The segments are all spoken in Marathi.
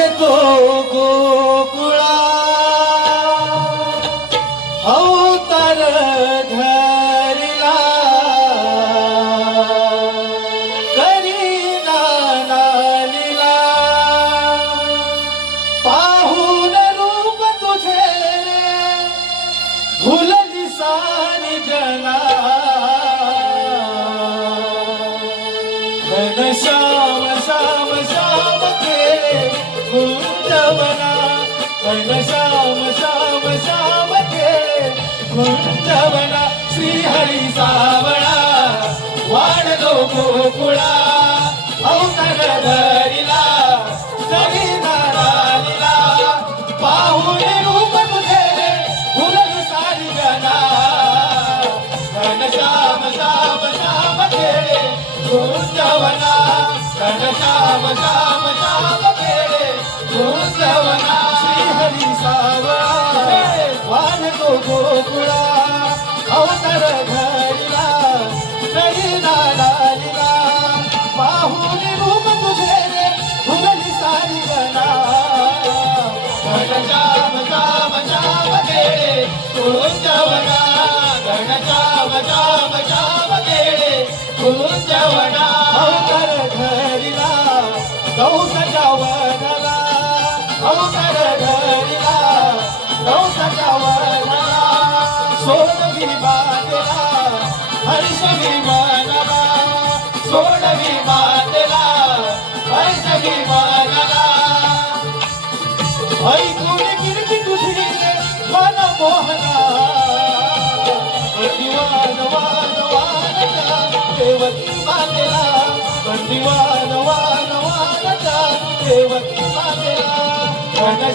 आहे तो गोकुळा. अवतार धरिला. करी नाना लीला. पाहून रूप तुझे भुल सारी जना. घन श्याम श्याम श्याम के कुंजवना घन श्याम श्याम श्याम के. कुंजवना श्रीहरी सावळा. वाढलो गोकुळा. अवतार धरिला करी नारालीला पाहुणे रूप तुझे. फुलल सारी गना घन श्याम श्याम श्याम खेळे कुंजवना घन श्याम श्याम श्याम श्रीहरी सावळा वाढतो गोकुळा अवतार धरिला करी नारालीला पाहून रूप तुझे रे फुलली सारी गना घन श्याम श्याम श्याम खेळे कुंजवना घन श्याम श्याम कुंजवना वनाला सोडवी बांधला हर्षवी सोडवी बांधला हर्षवी ऐकून कीर्ती तुझी मन मोहना वान देवती मातेला वान देवती मातेला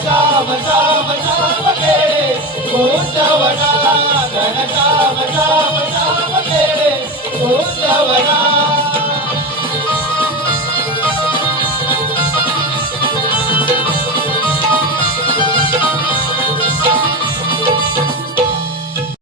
श्याम श्याम श्याम खेळे